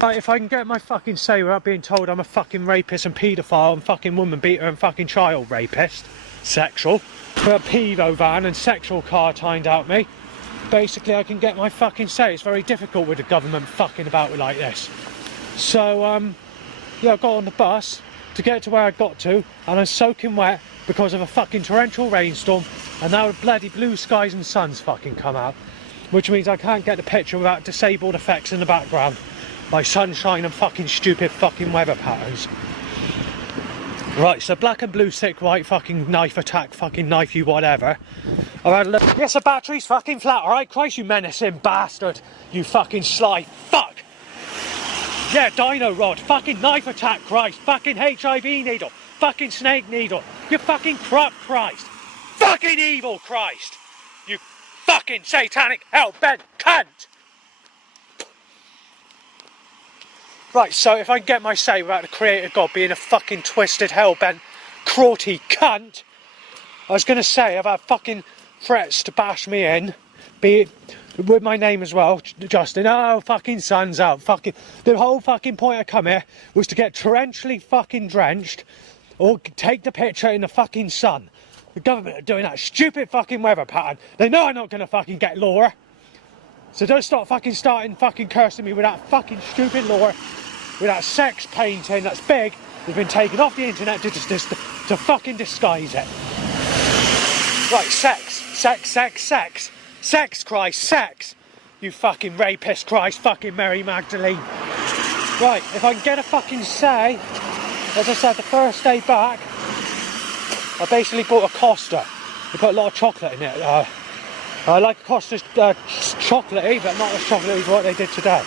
Right, if I can get my fucking say without being told I'm a fucking rapist and paedophile and fucking woman beater and fucking child rapist, sexual, for a pedo van and sexual car timed out me, basically I can get my fucking say. It's very difficult with the government fucking about it like this. So, yeah, I got on the bus to get to where I got to, and I'm soaking wet because of a fucking torrential rainstorm, and now the bloody blue skies and sun's fucking come out, which means I can't get the picture without disabled effects in the background, like sunshine and fucking stupid fucking weather patterns. Right, so black and blue sick white fucking knife attack, fucking knife you whatever. I've had a look. Yes, the battery's fucking flat, alright? Christ, you menacing bastard. You fucking sly fuck. Yeah, dino rod, fucking knife attack, Christ. Fucking HIV needle, fucking snake needle. You fucking crap, Christ. Fucking evil, Christ. You fucking satanic hell-bent cunt. Right, so if I can get my say without the creator God being a fucking twisted, hell-bent, cruelty cunt, I was going to say I've had fucking threats to bash me in, be it with my name as well, Justin. Oh, fucking sun's out, fucking... The whole fucking point I come here was to get torrentially fucking drenched or take the picture in the fucking sun. The government are doing that stupid fucking weather pattern. They know I'm not going to fucking get law. So don't start fucking cursing me with that fucking stupid law. With that sex painting that's big, that's been taken off the internet to fucking disguise it. Right, sex, Christ, sex. You fucking rapist, Christ, fucking Mary Magdalene. Right, if I can get a fucking say, as I said, the first day back, I basically bought a Costa. They put a lot of chocolate in it. I like Costa's chocolatey, but not as chocolatey as what they did today.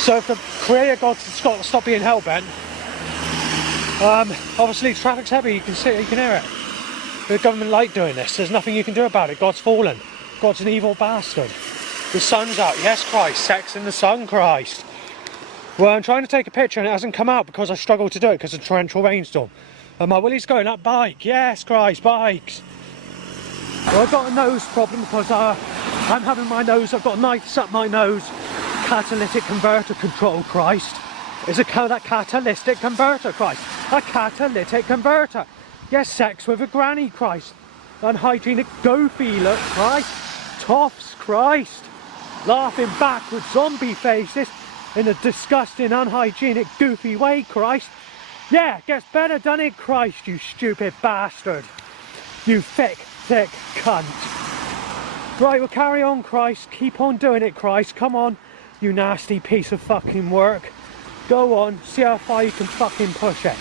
So if the creator God's got to stop being hell-bent, obviously traffic's heavy, you can see it, you can hear it. The government like doing this, there's nothing you can do about it. God's fallen. God's an evil bastard. The sun's out, yes Christ, sex in the sun, Christ. Well, I'm trying to take a picture and it hasn't come out because I struggled to do it because of the torrential rainstorm. And my Willie's going up bike, yes Christ, bikes. Well, I've got a nose problem because I'm having my nose, I've got knives up my nose. Catalytic converter control, Christ. Is it that catalytic converter, Christ? A catalytic converter. Yes, sex with a granny, Christ. Unhygienic goofy look, Christ. Toffs, Christ. Laughing backwards zombie faces in a disgusting, unhygienic, goofy way, Christ. Yeah, gets better, doesn't it, Christ, you stupid bastard. You thick cunt. Right, we'll carry on, Christ. Keep on doing it, Christ. Come on. You nasty piece of fucking work. Go on, see how far you can fucking push it.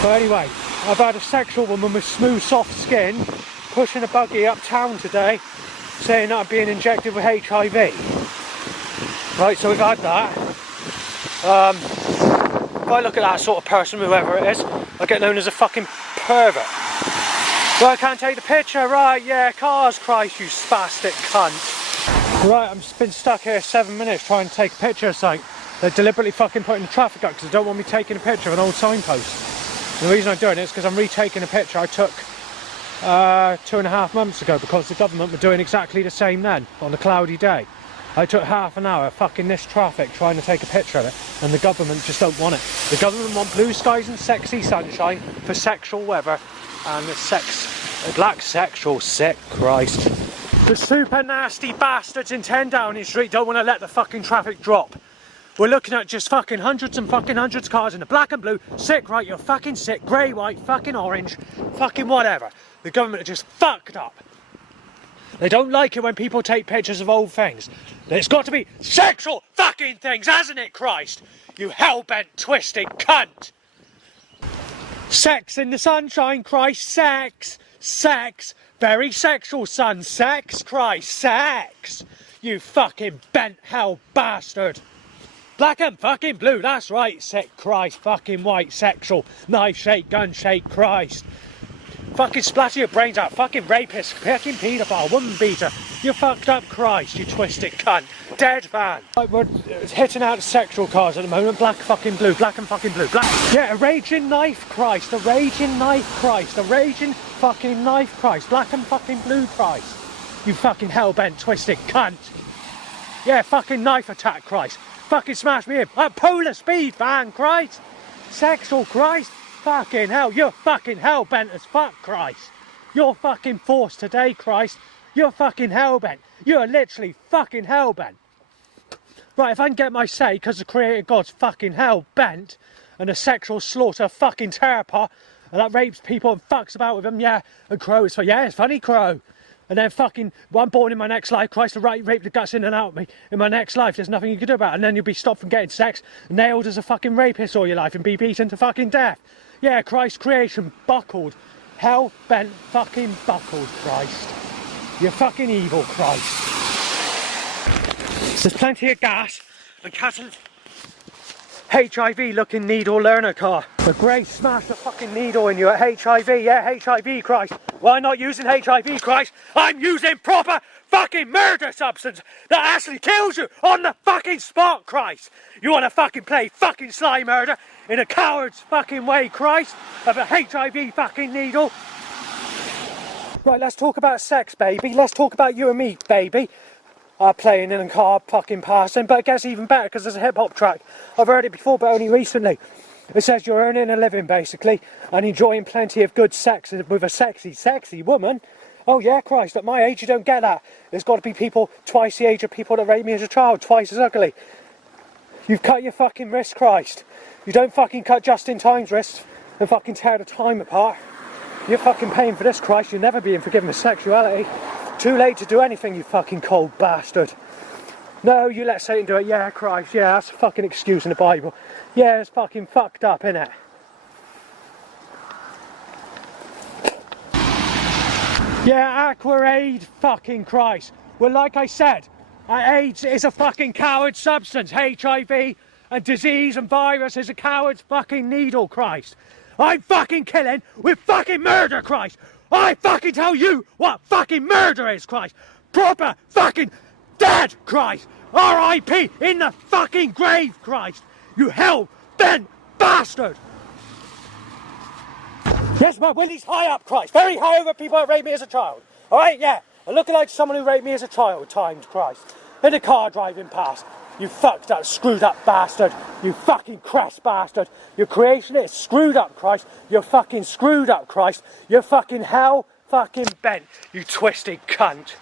But anyway, I've had a sexual woman with smooth, soft skin pushing a buggy uptown today, saying that I'm being injected with HIV. Right, so we've had that. If I look at that sort of person, whoever it is, I get known as a fucking pervert. Well, I can't take the picture, right, yeah, cars, Christ, you spastic cunt. Right, I've been stuck here 7 minutes trying to take a picture of something. They're deliberately fucking putting the traffic up because they don't want me taking a picture of an old signpost. And the reason I'm doing it is because I'm retaking a picture I took 2.5 months ago because the government were doing exactly the same then, on a cloudy day. I took half an hour fucking this traffic trying to take a picture of it, and the government just don't want it. The government want blue skies and sexy sunshine for sexual weather, and the black sexual sick, Christ. The super nasty bastards in 10 Downing Street don't want to let the fucking traffic drop. We're looking at just fucking hundreds and fucking hundreds of cars in the black and blue. Sick, right, you're fucking sick. Grey, white, fucking orange, fucking whatever. The government are just fucked up. They don't like it when people take pictures of old things. It's got to be sexual fucking things, hasn't it, Christ? You hell-bent, twisted cunt. Sex in the sunshine, Christ, sex. Sex. Very sexual, son. Sex, Christ, sex. You fucking bent hell bastard. Black and fucking blue, that's right, sick, Christ, fucking white, sexual, knife shake, gun shake, Christ. Fucking splatter your brains out, fucking rapist, fucking paedophile, woman beater. You fucked up, Christ, you twisted cunt. Dead van. We're hitting out sexual cars at the moment, black fucking blue, black and fucking blue, black. Yeah, a raging knife, Christ, a raging knife, Christ, a raging fucking knife, Christ, black and fucking blue, Christ. You fucking hell-bent, twisted cunt. Yeah, fucking knife attack, Christ. Fucking smash me in. At polar speed, van, Christ. Sexual, Christ. Fucking hell, you're fucking hell-bent as fuck, Christ. You're fucking forced today, Christ. You're fucking hell-bent. You're literally fucking hell-bent. Right, if I can get my say, because the creator God's fucking hell-bent, and a sexual slaughter fucking terrapot, and that rapes people and fucks about with them, yeah, and Crow is yeah, it's funny, Crow. And then fucking, well, I'm born in my next life, Christ, to rape the guts in and out of me in my next life, there's nothing you can do about it. And then you'll be stopped from getting sex, nailed as a fucking rapist all your life, and be beaten to fucking death. Yeah, Christ creation buckled. Hell-bent fucking buckled, Christ. You're fucking evil, Christ. There's plenty of gas and HIV looking needle learner car. The Grace smashed the fucking needle in you at HIV, yeah, HIV, Christ. Why not using HIV, Christ? I'm using proper fucking murder substance that actually kills you on the fucking spot, Christ. You wanna fucking play fucking sly murder in a coward's fucking way, Christ, of a HIV fucking needle? Right, let's talk about sex, baby. Let's talk about you and me, baby. Playing in a car, fucking passing, but it gets even better because there's a hip-hop track. I've heard it before, but only recently. It says you're earning a living, basically, and enjoying plenty of good sex with a sexy woman. Oh yeah, Christ, at my age you don't get that. There's got to be people twice the age of people that raped me as a child, twice as ugly. You've cut your fucking wrist, Christ. You don't fucking cut just-in-time's wrists and fucking tear the time apart. You're fucking paying for this, Christ. You're never being forgiven for sexuality. Too late to do anything, you fucking cold bastard. No, you let Satan do it. Yeah, Christ, yeah, that's a fucking excuse in the Bible. Yeah, it's fucking fucked up, innit? Yeah, Aquaid, fucking Christ. Well, like I said, AIDS is a fucking coward substance. HIV and disease and virus is a coward's fucking needle, Christ. I'm fucking killing with fucking murder, Christ. I fucking tell you what fucking murder is, Christ. Proper fucking dead, Christ. R.I.P. in the fucking grave, Christ. You hell-bent bastard. Yes, my willy's high up, Christ. Very high over people that raped me as a child. Alright, yeah. I'm looking like someone who raped me as a child times, Christ. In a car driving past. You fucked up, screwed up bastard. You fucking crest bastard. Your creation is screwed up, Christ. You're fucking screwed up, Christ. You're fucking hell fucking bent, you twisted cunt.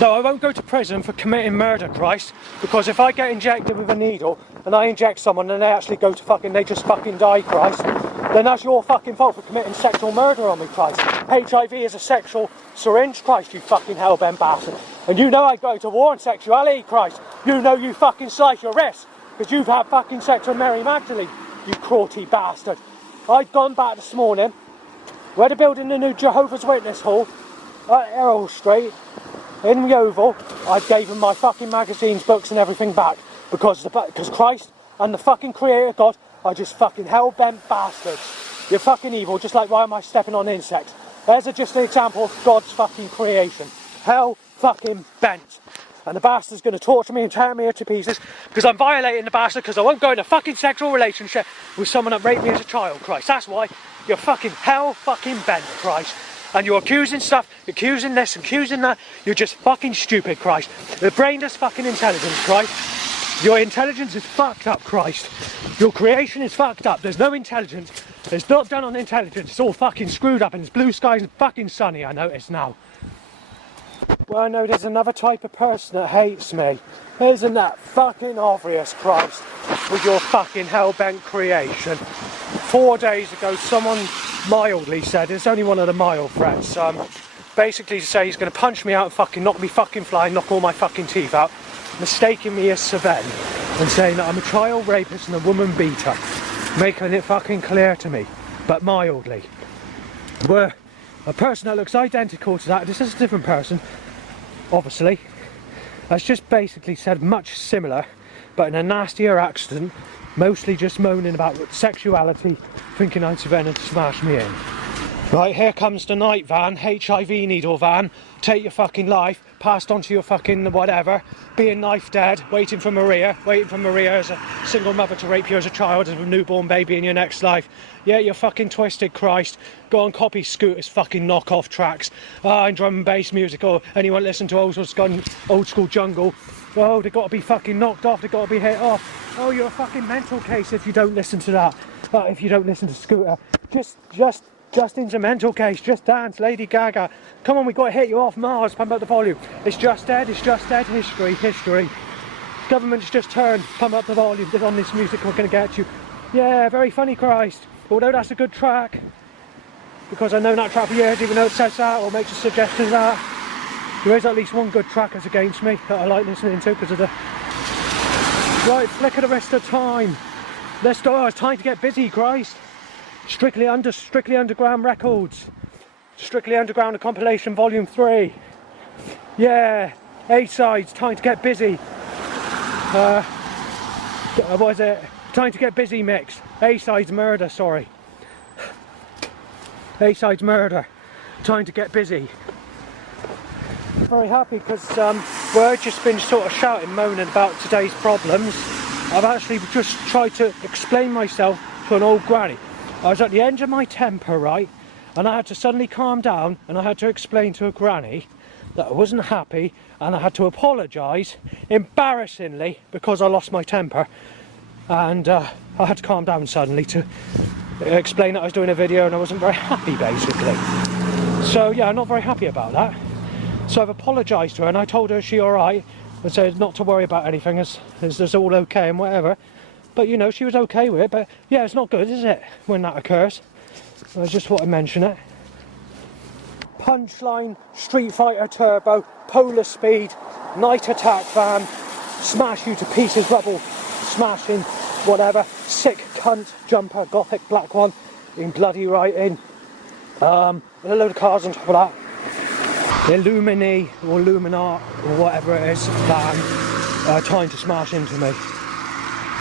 No, I won't go to prison for committing murder, Christ. Because if I get injected with a needle and I inject someone and they actually go to fucking, they just fucking die, Christ, then that's your fucking fault for committing sexual murder on me, Christ. HIV is a sexual syringe, Christ, you fucking hell-bent bastard. And you know I go to war on sexuality, Christ. You know you fucking slice your wrist because you've had fucking sex with Mary Magdalene, you cruelty bastard. I'd gone back this morning, where they're building the new Jehovah's Witness Hall at Errol Street in the Oval. I gave them my fucking magazines, books and everything back because Christ and the fucking creator God are just fucking hell-bent bastards. You're fucking evil, just like why am I stepping on insects? There's just an example of God's fucking creation. Hell fucking bent. And the bastard's going to torture me and tear me to pieces because I'm violating the bastard because I won't go in a fucking sexual relationship with someone that raped me as a child, Christ. That's why you're fucking hell fucking bent, Christ. And you're accusing stuff, accusing this, accusing that. You're just fucking stupid, Christ. The brainless fucking intelligence, Christ. Your intelligence is fucked up, Christ. Your creation is fucked up. There's no intelligence. It's not done on intelligence. It's all fucking screwed up and it's blue skies and fucking sunny, I notice now. Well, I know there's another type of person that hates me. Isn't that fucking obvious, Christ? With your fucking hell-bent creation. 4 days ago, someone mildly said, it's only one of the mild threats, basically to say he's going to punch me out and fucking knock me fucking flying, knock all my fucking teeth out, mistaking me as Sven, and saying that I'm a child rapist and a woman beater, making it fucking clear to me, but mildly. Where a person that looks identical to that, this is a different person, obviously, has just basically said much similar, but in a nastier accent, mostly just moaning about sexuality, thinking I'm Savannah to smash me in. Right, here comes the night van, HIV needle van, take your fucking life, passed on to your fucking whatever, being knife dead, waiting for Maria as a single mother to rape you as a child, as a newborn baby in your next life. Yeah, you're fucking twisted, Christ. Go on, copy Scooter's fucking knockoff tracks. And drum and bass music, or anyone listen to old school jungle. Oh, they got to be fucking knocked off, they got to be hit off. Oh, you're a fucking mental case if you don't listen to that. If you don't listen to Scooter. Justin's a mental case, just dance, Lady Gaga. Come on, we got to hit you off, Mars, pump up the volume. It's just dead, history. Government's just turned, pump up the volume, get on this music, we're going to get you. Yeah, very funny, Christ. Although that's a good track, because I know that track for years, even though it says that, or makes a suggestion of that. There is at least one good track that's against me, that I like listening to, because of the... Right, flick of the rest of the time. Let's start, it's time to get busy, Christ. Strictly Underground Records. Strictly Underground compilation volume 3. Yeah, A-sides, time to get busy. What is it? Time to get busy mix. A-sides murder, sorry. A-sides murder. Time to get busy. Very happy because we've just been sort of shouting, moaning about today's problems. I've actually just tried to explain myself to an old granny. I was at the end of my temper, right, and I had to suddenly calm down, and I had to explain to a granny that I wasn't happy, and I had to apologise, embarrassingly, because I lost my temper, and I had to calm down suddenly to explain that I was doing a video and I wasn't very happy, basically. So yeah, I'm not very happy about that. So I've apologised to her, and I told her, is she alright? I said not to worry about anything, as it's all okay and whatever. But you know, she was okay with it, but yeah, it's not good, is it, when that occurs? I just thought I'd mention it. Punchline, Street Fighter Turbo, Polar Speed, Night Attack Van, smash you to pieces, rubble, smashing, whatever, sick cunt jumper, gothic black one, in bloody writing, a load of cars on top of that, Illumini, or Luminar, or whatever it is, van, trying to smash into me.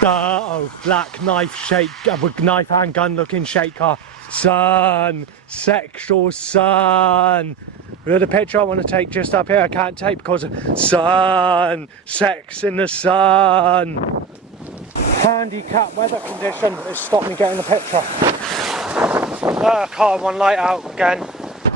Oh, black knife shake, knife and gun looking shake car. Son, sexual son. The picture I want to take just up here, I can't take because of sun, sex in the sun. Handicap weather condition has stopped me getting the picture. Car one light out again.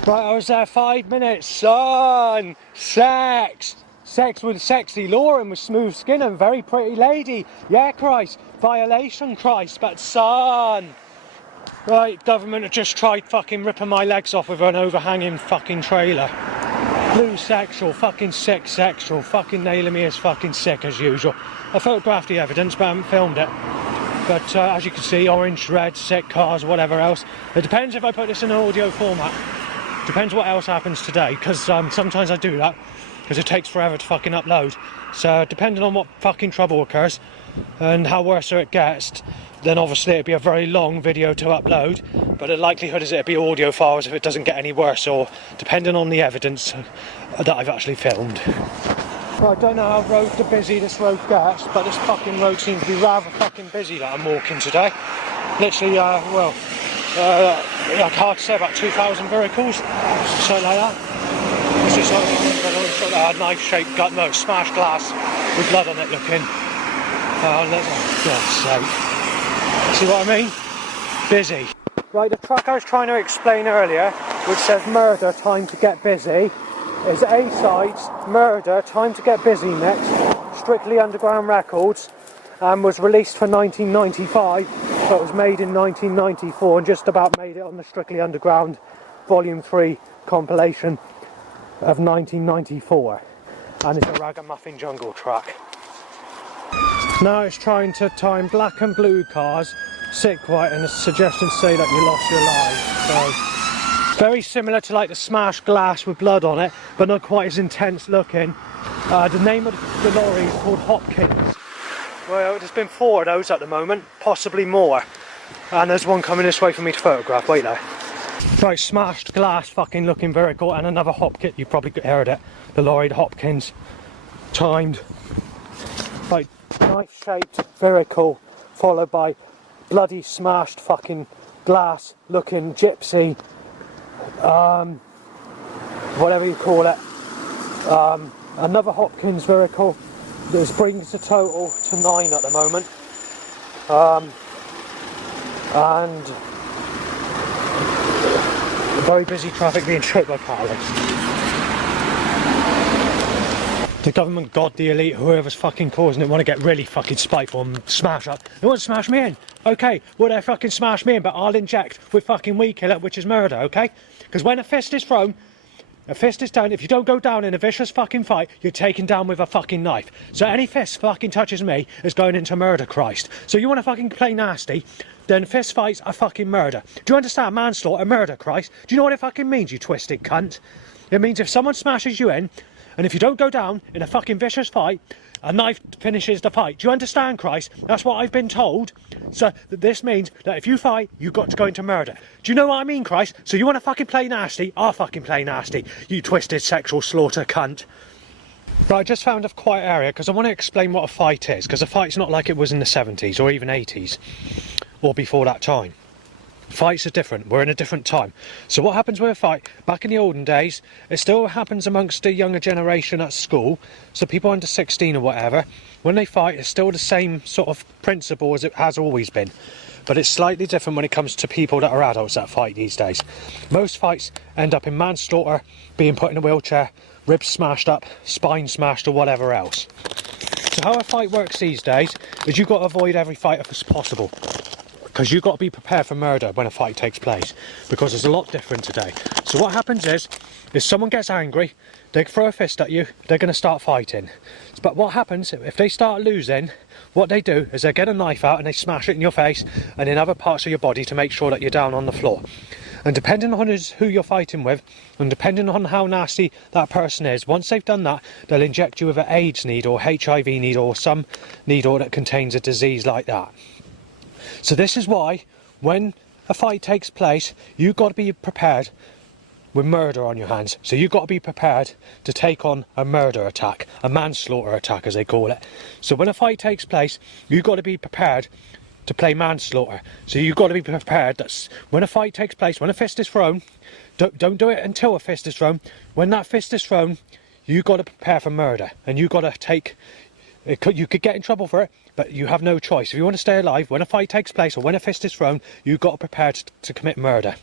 Right, I was there 5 minutes. Sun, sex. Sex with sexy Lauren with smooth skin and very pretty lady. Yeah, Christ. Violation, Christ, but son. Right, government have just tried fucking ripping my legs off with an overhanging fucking trailer. Blue sexual, fucking sick sexual, fucking nailing me as fucking sick as usual. I photographed the evidence but I haven't filmed it. But as you can see, orange, red, sick cars, whatever else. It depends if I put this in an audio format. Depends what else happens today, because sometimes I do that. Because it takes forever to fucking upload. So depending on what fucking trouble occurs and how worse it gets, then obviously it'd be a very long video to upload, but the likelihood is it'd be audio files if it doesn't get any worse, or depending on the evidence that I've actually filmed. Well, I don't know how busy this road gets, but this fucking road seems to be rather fucking busy that I'm walking today. Literally, I can't say about 2,000 vehicles, something like that. It's just sort of knife-shaped gut, no, smashed glass with blood on it looking. Oh, God's sake. See what I mean? Busy. Right, the track I was trying to explain earlier, which says Murder, Time to Get Busy, is A-Sides, Murder, Time to Get Busy mix, Strictly Underground Records, and was released for 1995, but was made in 1994 and just about made it on the Strictly Underground Volume 3 compilation of 1994, and it's a ragamuffin jungle track. Now it's trying to time black and blue cars, sick white, and a suggestion to say that you lost your life. So very similar to like the smashed glass with blood on it, but not quite as intense looking. The name of the lorry is called Hopkins. Well, there's been 4 of those at the moment, possibly more, and there's one coming this way for me to photograph. Wait there. Right, smashed glass fucking looking vehicle, and another Hopkins. You probably heard it. The lorry, the Hopkins, timed. Like knife shaped vehicle followed by bloody smashed fucking glass looking gypsy, whatever you call it, Another Hopkins vehicle. This brings the total to 9 at the moment. And very busy traffic being choked by catalysts. The government, God, the elite, whoever's fucking causing it, want to get really fucking spiteful and smash up. They want to smash me in. Okay, well they fucking smash me in, but I'll inject with fucking weed killer, which is murder, okay? Because when a fist is thrown, a fist is down. If you don't go down in a vicious fucking fight, you're taken down with a fucking knife. So any fist fucking touches me is going into murder, Christ. So you want to fucking play nasty, then fist fights are fucking murder. Do you understand? Manslaughter, murder, Christ. Do you know what it fucking means, you twisted cunt? It means if someone smashes you in, and if you don't go down in a fucking vicious fight, a knife finishes the fight. Do you understand, Christ? That's what I've been told. So this means that if you fight, you've got to go into murder. Do you know what I mean, Christ? So you want to fucking play nasty? I'll fucking play nasty. You twisted sexual slaughter cunt. Right, I just found a quiet area because I want to explain what a fight is. Because a fight's not like it was in the 70s or even 80s or before that time. Fights are different, we're in a different time. So what happens with a fight, back in the olden days, it still happens amongst the younger generation at school, so people under 16 or whatever, when they fight it's still the same sort of principle as it has always been. But it's slightly different when it comes to people that are adults that fight these days. Most fights end up in manslaughter, being put in a wheelchair, ribs smashed up, spine smashed or whatever else. So how a fight works these days is you've got to avoid every fight if it's possible. Because you've got to be prepared for murder when a fight takes place, because it's a lot different today. So what happens is someone gets angry, they throw a fist at you, they're going to start fighting. But what happens if they start losing, what they do is they get a knife out and they smash it in your face and in other parts of your body to make sure that you're down on the floor. And depending on who you're fighting with, and depending on how nasty that person is, once they've done that, they'll inject you with an AIDS needle or HIV needle or some needle that contains a disease like that. So this is why, when a fight takes place, you've got to be prepared with murder on your hands. So you've got to be prepared to take on a murder attack, a manslaughter attack as they call it. So when a fight takes place, you've got to be prepared to play manslaughter. So you've got to be prepared that when a fight takes place, when a fist is thrown, don't do it until a fist is thrown. When that fist is thrown, you've got to prepare for murder. And you've got to take... You could get in trouble for it, but you have no choice. If you want to stay alive, when a fight takes place or when a fist is thrown, you've got to prepare to commit murder.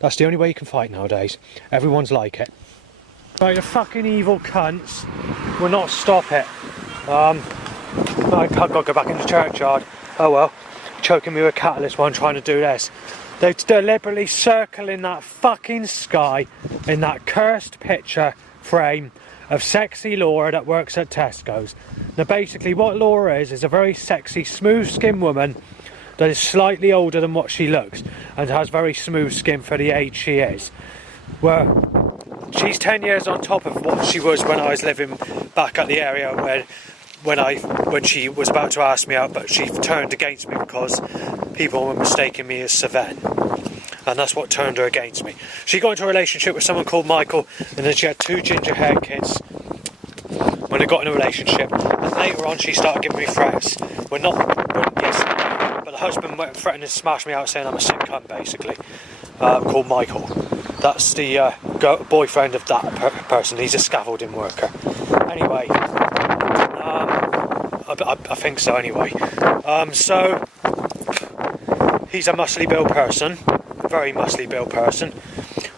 That's the only way you can fight nowadays. Everyone's like it. Right, the fucking evil cunts will not stop it. I've got to go back in the churchyard. Oh well, choking me with a catalyst while I'm trying to do this. They're deliberately circling that fucking sky in that cursed picture frame of sexy Laura that works at Tesco's. Now basically what Laura is a very sexy, smooth-skinned woman that is slightly older than what she looks and has very smooth skin for the age she is. Well, she's 10 years on top of what she was when I was living back at the area when she was about to ask me out, but she turned against me because people were mistaking me as Savan. And that's what turned her against me. She got into a relationship with someone called Michael, and then she had 2 ginger hair kids when they got in a relationship. And later on she started giving me threats. But the husband went threatening to smash me out saying I'm a sick cunt basically. Called Michael. That's the boyfriend of that person. He's a scaffolding worker. Anyway, I think so anyway. So he's a muscly built person. Very muscly built person,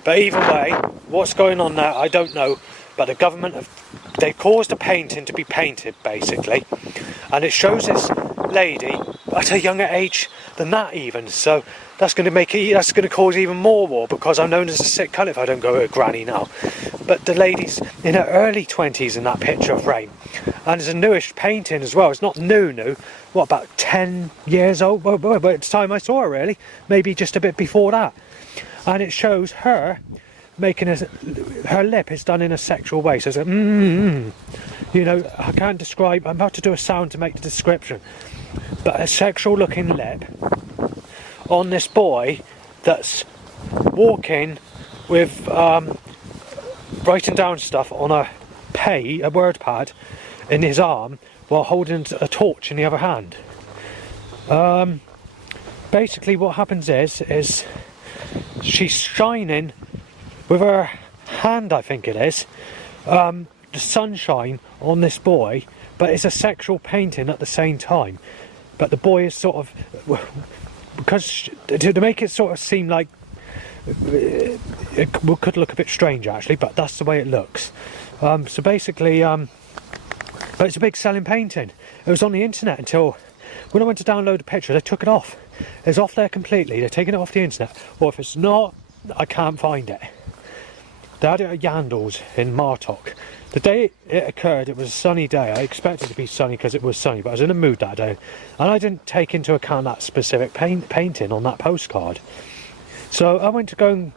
but either way, what's going on there I don't know, but the government they caused a painting to be painted basically, and it shows this lady at a younger age than that even, so that's going to cause even more war because I'm known as a sick cunt if I don't go to a granny now. But the lady's in her early 20s in that picture frame, and it's a newish painting as well. It's not new, what, about 10 years old, but it's time I saw her really, maybe just a bit before that. And it shows her making her lip is done in a sexual way, so it's like you know, I can't describe, I'm about to do a sound to make the description, but a sexual looking lip on this boy that's walking with writing down stuff on a word pad in his arm while holding a torch in the other hand. Basically what happens is she's shining with her hand, I think it is, the sunshine on this boy, but it's a sexual painting at the same time. But the boy is sort of, because to make it sort of seem like it could look a bit strange actually, but that's the way it looks. So basically, but it's a big selling painting. It was on the internet until when I went to download the picture, they took it off. It's off there completely. They're taking it off the internet, or if it's not, I can't find it. They had it at Yandles in Martok. The day it occurred, it was a sunny day. I expected it to be sunny because it was sunny, but I was in a mood that day, and I didn't take into account that specific painting on that postcard. So I went to go and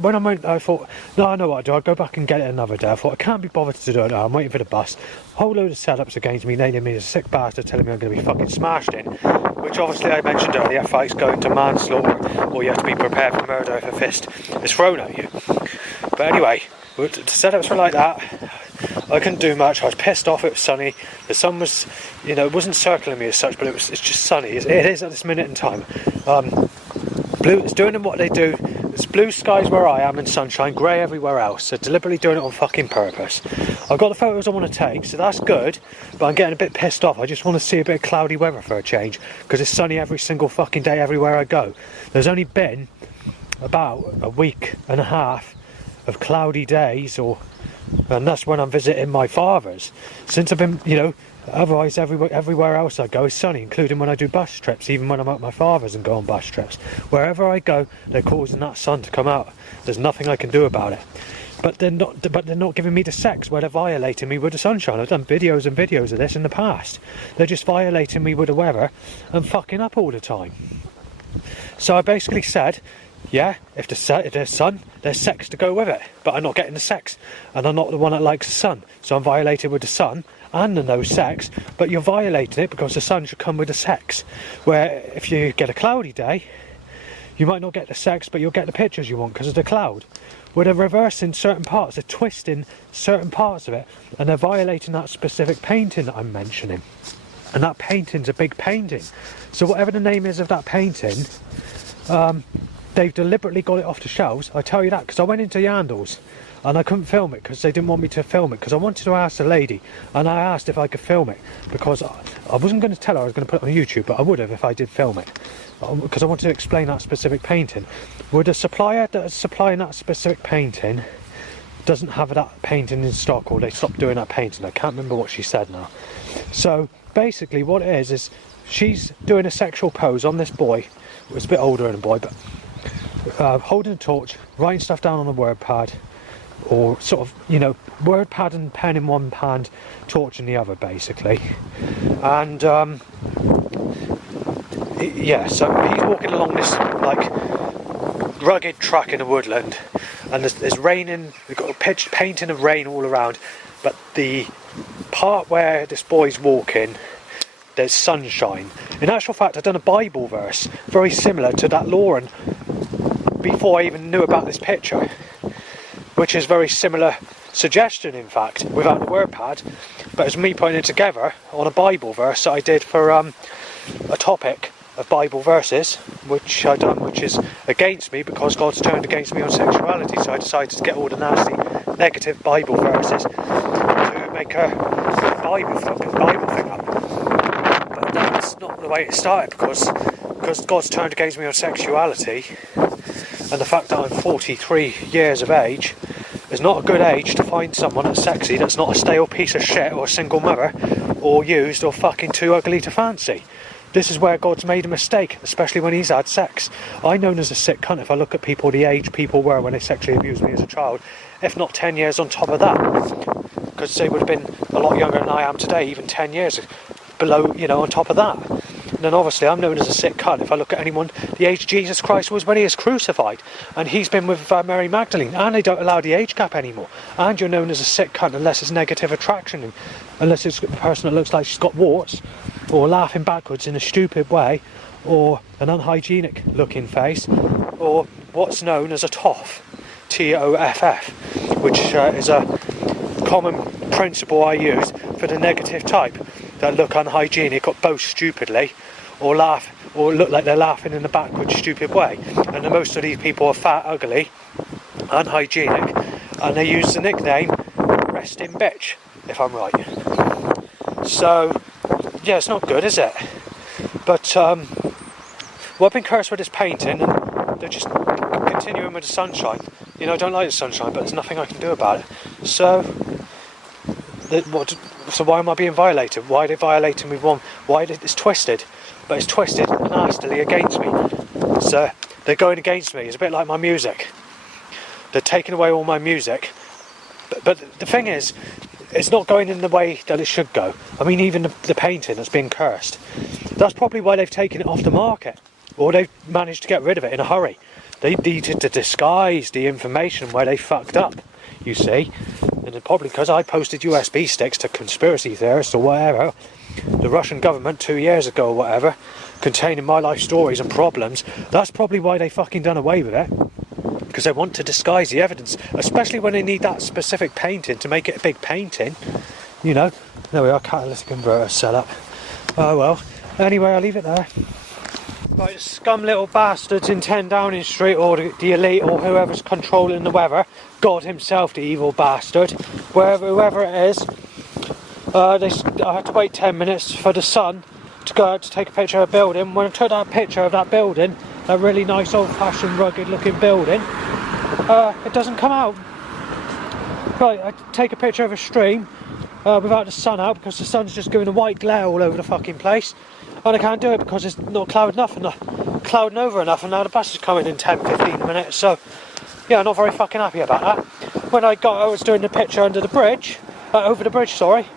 when I went, I thought, no, I know what I do. I'll go back and get it another day. I thought, I can't be bothered to do it now. I'm waiting for the bus. Whole load of setups against me, nailing me as a sick bastard, telling me I'm going to be fucking smashed in. Which obviously I mentioned earlier, fights going to manslaughter, or you have to be prepared for murder if a fist is thrown at you. But anyway, the setups were like that. I couldn't do much. I was pissed off. It was sunny. The sun was, you know, it wasn't circling me as such, but it's just sunny. It is at this minute in time. Blue, it's doing them what they do. It's blue skies where I am and sunshine, grey everywhere else. So deliberately doing it on fucking purpose. I've got the photos I want to take, so that's good. But I'm getting a bit pissed off. I just want to see a bit of cloudy weather for a change, because it's sunny every single fucking day everywhere I go. There's only been about a week and a half of cloudy days, and that's when I'm visiting my father's. Since I've been, you know, otherwise everywhere else I go is sunny, including when I do bus trips, even when I'm at my father's and go on bus trips. Wherever I go, they're causing that sun to come out. There's nothing I can do about it. But they're not giving me the sex where they're violating me with the sunshine. I've done videos and videos of this in the past. They're just violating me with the weather and fucking up all the time. So I basically said, yeah, if there's sun, there's sex to go with it. But I'm not getting the sex, and I'm not the one that likes the sun. So I'm violated with the sun and the no sex, but you're violating it because the sun should come with the sex. Where if you get a cloudy day, you might not get the sex, but you'll get the pictures you want because of the cloud. Where they're reversing certain parts, they're twisting certain parts of it, and they're violating that specific painting that I'm mentioning. And that painting's a big painting. So whatever the name is of that painting, they've deliberately got it off the shelves. I tell you that because I went into Yandles and I couldn't film it because they didn't want me to film it, because I wanted to ask the lady, and I asked if I could film it because I wasn't going to tell her I was going to put it on YouTube, but I would have if I did film it, because I wanted to explain that specific painting. Well, the supplier that is supplying that specific painting doesn't have that painting in stock, or they stopped doing that painting. I can't remember what she said now. So basically what it is she's doing a sexual pose on this boy, who was a bit older than a boy, but holding a torch, writing stuff down on a word pad, or sort of, you know, word pad and pen in one hand, torch in the other, basically. And yeah, so he's walking along this like rugged track in the woodland, and there's raining. We've got a painting of rain all around, but the part where this boy's walking, there's sunshine. In actual fact, I've done a Bible verse very similar to that Lauren before I even knew about this picture, which is very similar suggestion, in fact, without the word pad, but it's me putting it together on a Bible verse that I did for a topic of Bible verses, which I done, which is against me because God's turned against me on sexuality. So I decided to get all the nasty negative Bible verses to make a Bible thing up. But that's not the way it started, because God's turned against me on sexuality, and the fact that I'm 43 years of age is not a good age to find someone that's sexy, that's not a stale piece of shit or a single mother or used or fucking too ugly to fancy. This is where God's made a mistake, especially when he's had sex. I'm known as a sick cunt if I look at people the age people were when they sexually abused me as a child, if not 10 years on top of that, because they would have been a lot younger than I am today, even 10 years below, you know, on top of that. And then obviously I'm known as a sick cunt if I look at anyone the age Jesus Christ was when he was crucified, and he's been with Mary Magdalene, and they don't allow the age gap anymore. And you're known as a sick cunt unless it's negative attraction, unless it's a person that looks like she's got warts, or laughing backwards in a stupid way, or an unhygienic looking face, or what's known as a TOFF, T-O-F-F, which is a common principle I use for the negative type that look unhygienic or boast stupidly, or laugh, or look like they're laughing in a backward stupid way. And most of these people are fat, ugly, unhygienic, and they use the nickname resting bitch, if I'm right. So, yeah, it's not good, is it? But, well, I've been cursed with this painting, and they're just continuing with the sunshine. You know, I don't like the sunshine, but there's nothing I can do about it. So why am I being violated? Why are they violating me? It's twisted, but it's twisted nastily against me. So they're going against me. It's a bit like my music. They're taking away all my music. But the thing is, it's not going in the way that it should go. I mean, even the painting that's being cursed. That's probably why they've taken it off the market, or they've managed to get rid of it in a hurry. They needed to disguise the information where they fucked up, you see. And probably because I posted USB sticks to conspiracy theorists or whatever, the Russian government 2 years ago or whatever, containing my life stories and problems. That's probably why they fucking done away with it. Because they want to disguise the evidence, especially when they need that specific painting to make it a big painting. You know, there we are, catalytic converter set up. Oh well, anyway, I'll leave it there. Right, scum little bastards in 10 Downing Street, or the elite, or whoever's controlling the weather, God himself, the evil bastard, whoever it is, I had to wait 10 minutes for the sun to go out to take a picture of a building. When I took that picture of that building, that really nice old-fashioned rugged looking building, it doesn't come out. Right, I take a picture of a stream without the sun out, because the sun's just giving a white glare all over the fucking place, and I can't do it because it's not clouding over enough, and now the bus is coming in 10-15 minutes. So yeah, I'm not very fucking happy about that. When I was doing the picture over the bridge, sorry,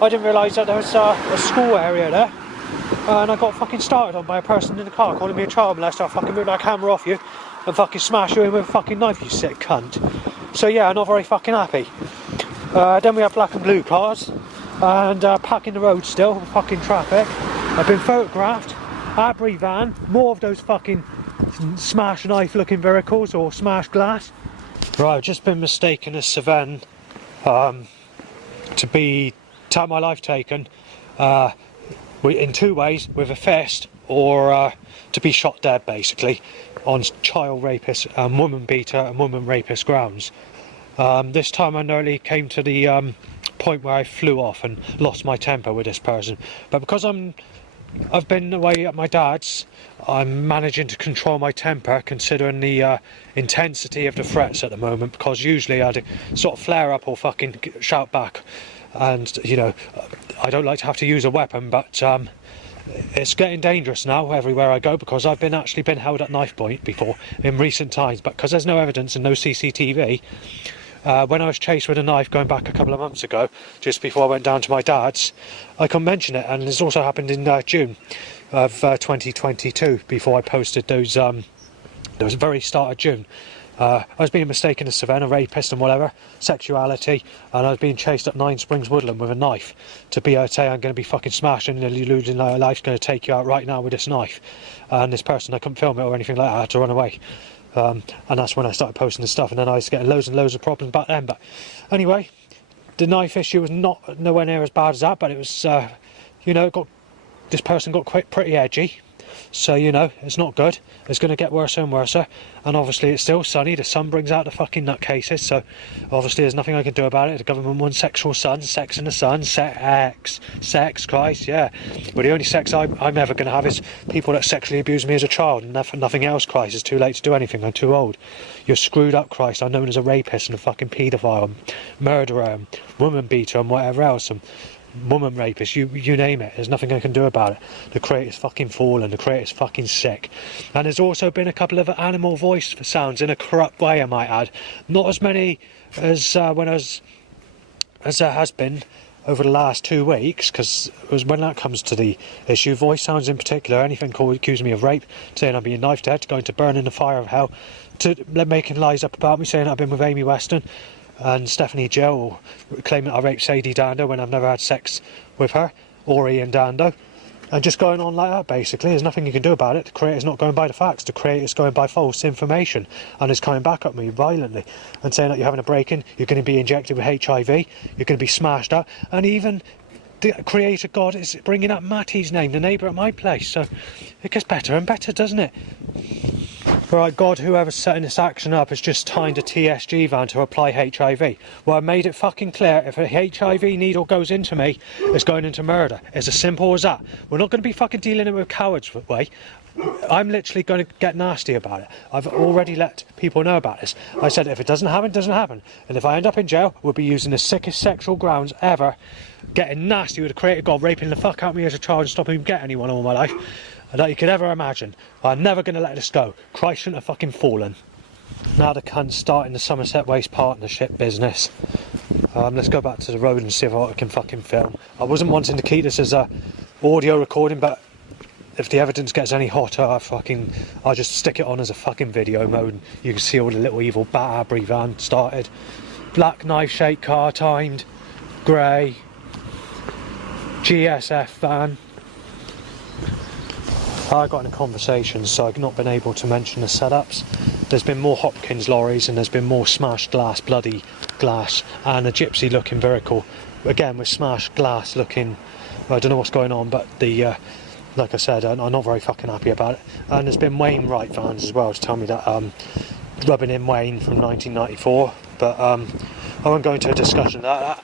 I didn't realise that there was a school area there. And I got fucking started on by a person in the car calling me a child molester. I'll fucking move that camera off you and fucking smash you in with a fucking knife, you sick cunt. So yeah, I'm not very fucking happy. Then we have black and blue cars and packing the road still, fucking traffic. I've been photographed, Abri van, more of those fucking smash knife looking vehicles or smash glass. Right, I've just been mistaken as Savannah to have my life taken. In two ways, with a fist, or to be shot dead, basically, on child rapist and woman beater and woman rapist grounds. This time I nearly came to the point where I flew off and lost my temper with this person. But because I've been away at my dad's, I'm managing to control my temper, considering the intensity of the threats at the moment, because usually I'd sort of flare up or fucking shout back. And, you know, I don't like to have to use a weapon, but it's getting dangerous now everywhere I go, because I've actually been held at knife point before in recent times. But because there's no evidence and no CCTV, when I was chased with a knife going back a couple of months ago, just before I went down to my dad's, I couldn't mention it. And this also happened in June of 2022, before I posted those. There was the very start of June. I was being mistaken as Savannah, rapist and whatever, sexuality, and I was being chased at Nine Springs Woodland with a knife to say I'm going to be fucking smashed and you're losing your life's going to take you out right now with this knife. And this person, I couldn't film it or anything like that, I had to run away. And that's when I started posting the stuff, and then I was getting loads and loads of problems back then. But anyway, the knife issue was nowhere near as bad as that, but it was, you know, this person got quite pretty edgy. So, you know, it's not good. It's going to get worse and worse. And obviously it's still sunny. The sun brings out the fucking nutcases. So obviously there's nothing I can do about it. The government wants sexual sun, sex in the sun, sex, Christ, yeah. But the only sex I'm ever going to have is people that sexually abuse me as a child, and nothing else, Christ. It's too late to do anything. I'm too old. You're screwed up, Christ. I'm known as a rapist and a fucking paedophile, and murderer, and woman beater, and whatever else. And woman rapist, you name it. There's nothing I can do about it. The creator's fucking fallen, the creator's fucking sick. And there's also been a couple of animal voice sounds in a corrupt way, I might add. Not as many as there has been over the last 2 weeks, because when that comes to the issue, voice sounds in particular, anything accusing me of rape, saying I'm being knifed dead, going to burn in the fire of hell, to making lies up about me, saying I've been with Amy Weston and Stephanie Joe, claiming I raped Sadie Dando when I've never had sex with her, or Ian Dando, and just going on like that. Basically, there's nothing you can do about it. The creator's not going by the facts. The creator's going by false information, and is coming back at me violently and saying that you're having a break-in, you're going to be injected with HIV, you're going to be smashed up, and even the creator God is bringing up Matty's name, the neighbour at my place. So it gets better and better, doesn't it? Right, God, whoever's setting this action up has just timed a TSG van to apply HIV. Well, I made it fucking clear, if a HIV needle goes into me, it's going into murder. It's as simple as that. We're not going to be fucking dealing with cowards way. I'm literally going to get nasty about it. I've already let people know about this. I said if it doesn't happen, it doesn't happen. And if I end up in jail, we'll be using the sickest sexual grounds ever, getting nasty with the creator God, raping the fuck out of me as a child and stopping me get anyone all my life that you could ever imagine. I'm never going to let this go. Christ shouldn't have fucking fallen. Now the cunt's starting the Somerset Waste partnership business. Let's go back to the road and see if I can fucking film. I wasn't wanting to keep this as a audio recording, but if the evidence gets any hotter, I'll just stick it on as a fucking video mode. And you can see all the little evil Battery van started. Black knife shaped car, timed, grey, GSF van. I got in conversations, so I've not been able to mention the setups. There's been more Hopkins lorries and there's been more smashed glass, bloody glass, and a gypsy looking vehicle. Again with smashed glass looking, I don't know what's going on, but the like I said, I'm not very fucking happy about it. And there's been Wainwright vans as well to tell me that rubbing in Wayne from 1994, but I won't go into a discussion of that.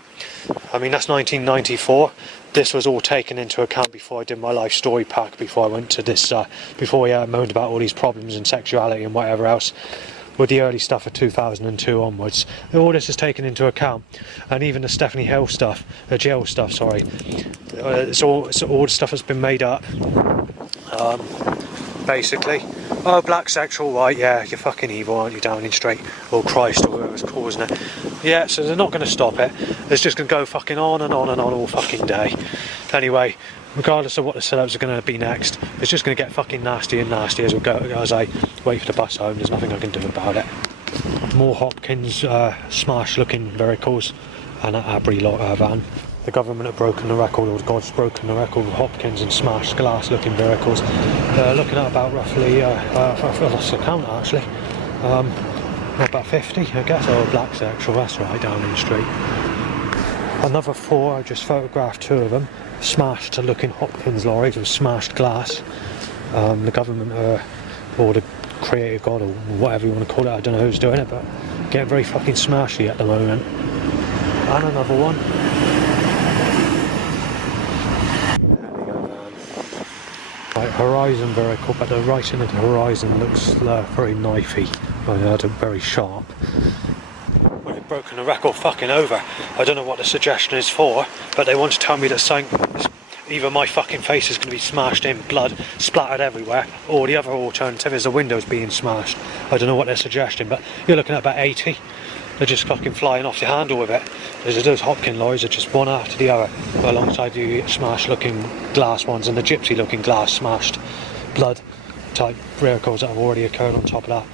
I mean, that's 1994. This was all taken into account before I did my life story pack, before I went to this, before we moaned about all these problems and sexuality and whatever else, with the early stuff of 2002 onwards. All this is taken into account, and even the Stephanie Hill stuff, the Jill stuff, sorry, it's all the stuff that's been made up, basically. Oh, black sexual, right, yeah, you're fucking evil, aren't you, Downing Street? Oh, Christ, or whoever's causing it. Yeah, so they're not going to stop it. It's just going to go fucking on and on and on all fucking day. Anyway, regardless of what the setups are going to be next, it's just going to get fucking nasty and nasty as we go, as I wait for the bus home. There's nothing I can do about it. More Hopkins smash looking vehicles and an Abri van. The government have broken the record, or God's broken the record with Hopkins and smashed glass looking vehicles. Looking at about roughly, I've lost the count actually, about 50 I guess. Oh, black sexual, that's right, Downing Street. Another 4, I just photographed 2 of them, smashed looking Hopkins lorries with smashed glass. The government, or the creative God, or whatever you want to call it, I don't know who's doing it, but getting very fucking smashy at the moment. And another one. Right, Horizon vehicle, but the writing of the Horizon looks very knifey, very sharp. Well, they've broken the record fucking over. I don't know what the suggestion is for, but they want to tell me that either my fucking face is going to be smashed in, blood splattered everywhere, or the other alternative is the windows being smashed. I don't know what they're suggesting, but you're looking at about 80. They're just fucking flying off the handle with it. Those Hopkins lorries are just one after the other, alongside the smashed looking glass ones and the gypsy looking glass smashed blood type vehicles that have already occurred on top of that.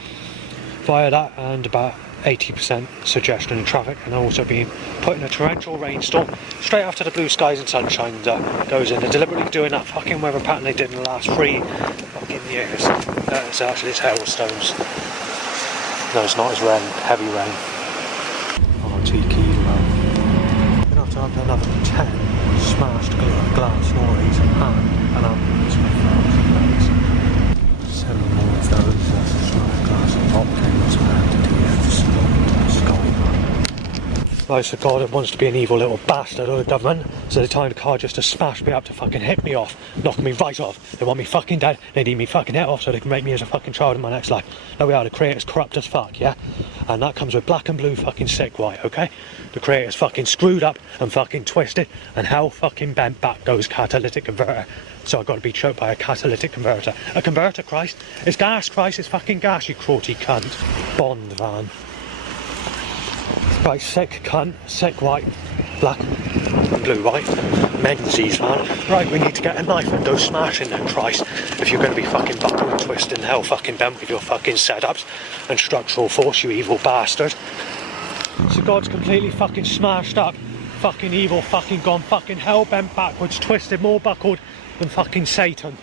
Via that and about 80% suggestion in traffic, and also being put in a torrential rainstorm straight after the blue skies and sunshine goes in. They're deliberately doing that fucking weather pattern they did in the last 3 fucking years. It's actually, it's hailstones. No, it's not, it's rain, heavy rain. Tiki, we're going to have another 10 smashed glass lorries and an ambulance with flowers. 7 more of those smashed glass and Hopkins and DFs and Skyline. Right, so God, it wants to be an evil little bastard of the government, so they timed the car just to smash me up, to fucking hit me off, knock me right off. They want me fucking dead, they need me fucking head off so they can make me as a fucking child in my next life. There we are, the creator's corrupt as fuck, yeah? And that comes with black and blue fucking sick white, okay? The creator's fucking screwed up and fucking twisted, and hell fucking bent back goes catalytic converter. So I've got to be choked by a catalytic converter. A converter, Christ? It's gas, Christ, it's fucking gas, you cruelty cunt. Bond van. Right, sick cunt, sick white, black and blue white, Menzies van. Right, we need to get a knife and go smashing them, Christ. If you're going to be fucking buckled and twisting hell fucking bent with your fucking setups and structural force, you evil bastard. So God's completely fucking smashed up, fucking evil, fucking gone, fucking hell bent backwards, twisted, more buckled than fucking Satan.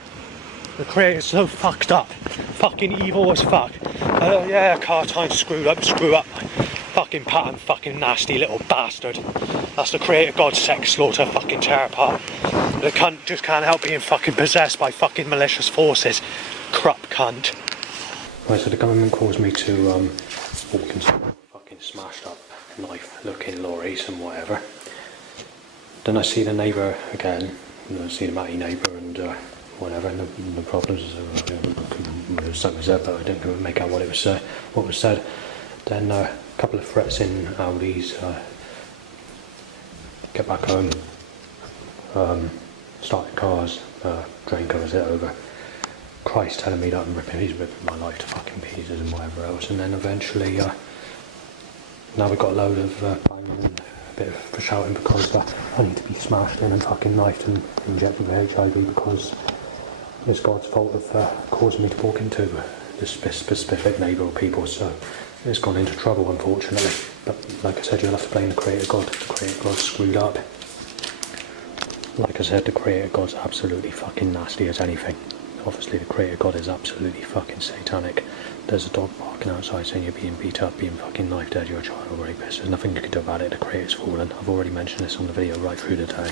The creator's so fucked up, fucking evil as fuck. Yeah, car time screw up. Fucking pattern, fucking nasty little bastard. That's the creator God sex slaughter fucking tear apart. The cunt just can't help being fucking possessed by fucking malicious forces. Corrupt cunt. Right, so the government caused me to walk into fucking smashed up knife looking lorries and whatever. Then I see the neighbour again, I see the Matty neighbour and whatever, and the problems, something was said, but I didn't make out what was said. Then a couple of threats in Audis, get back home, started cars, drain covers it over. Christ telling me that he's ripping my life to fucking pieces and whatever else, and then eventually now we've got a load of banging and a bit of shouting because I need to be smashed in and fucking knifed and injected with HIV because it's God's fault of causing me to walk into this specific neighbour or people, so it's gone into trouble unfortunately. But like I said, you'll have to blame the Creator God. The Creator God's screwed up. Like I said, the Creator God's absolutely fucking nasty as anything. Obviously the Creator God is absolutely fucking satanic. There's a dog barking outside saying you're being beat up, being fucking knifed dead, you're a child rapist. There's nothing you can do about it, the Creator's fallen. I've already mentioned this on the video right through the day.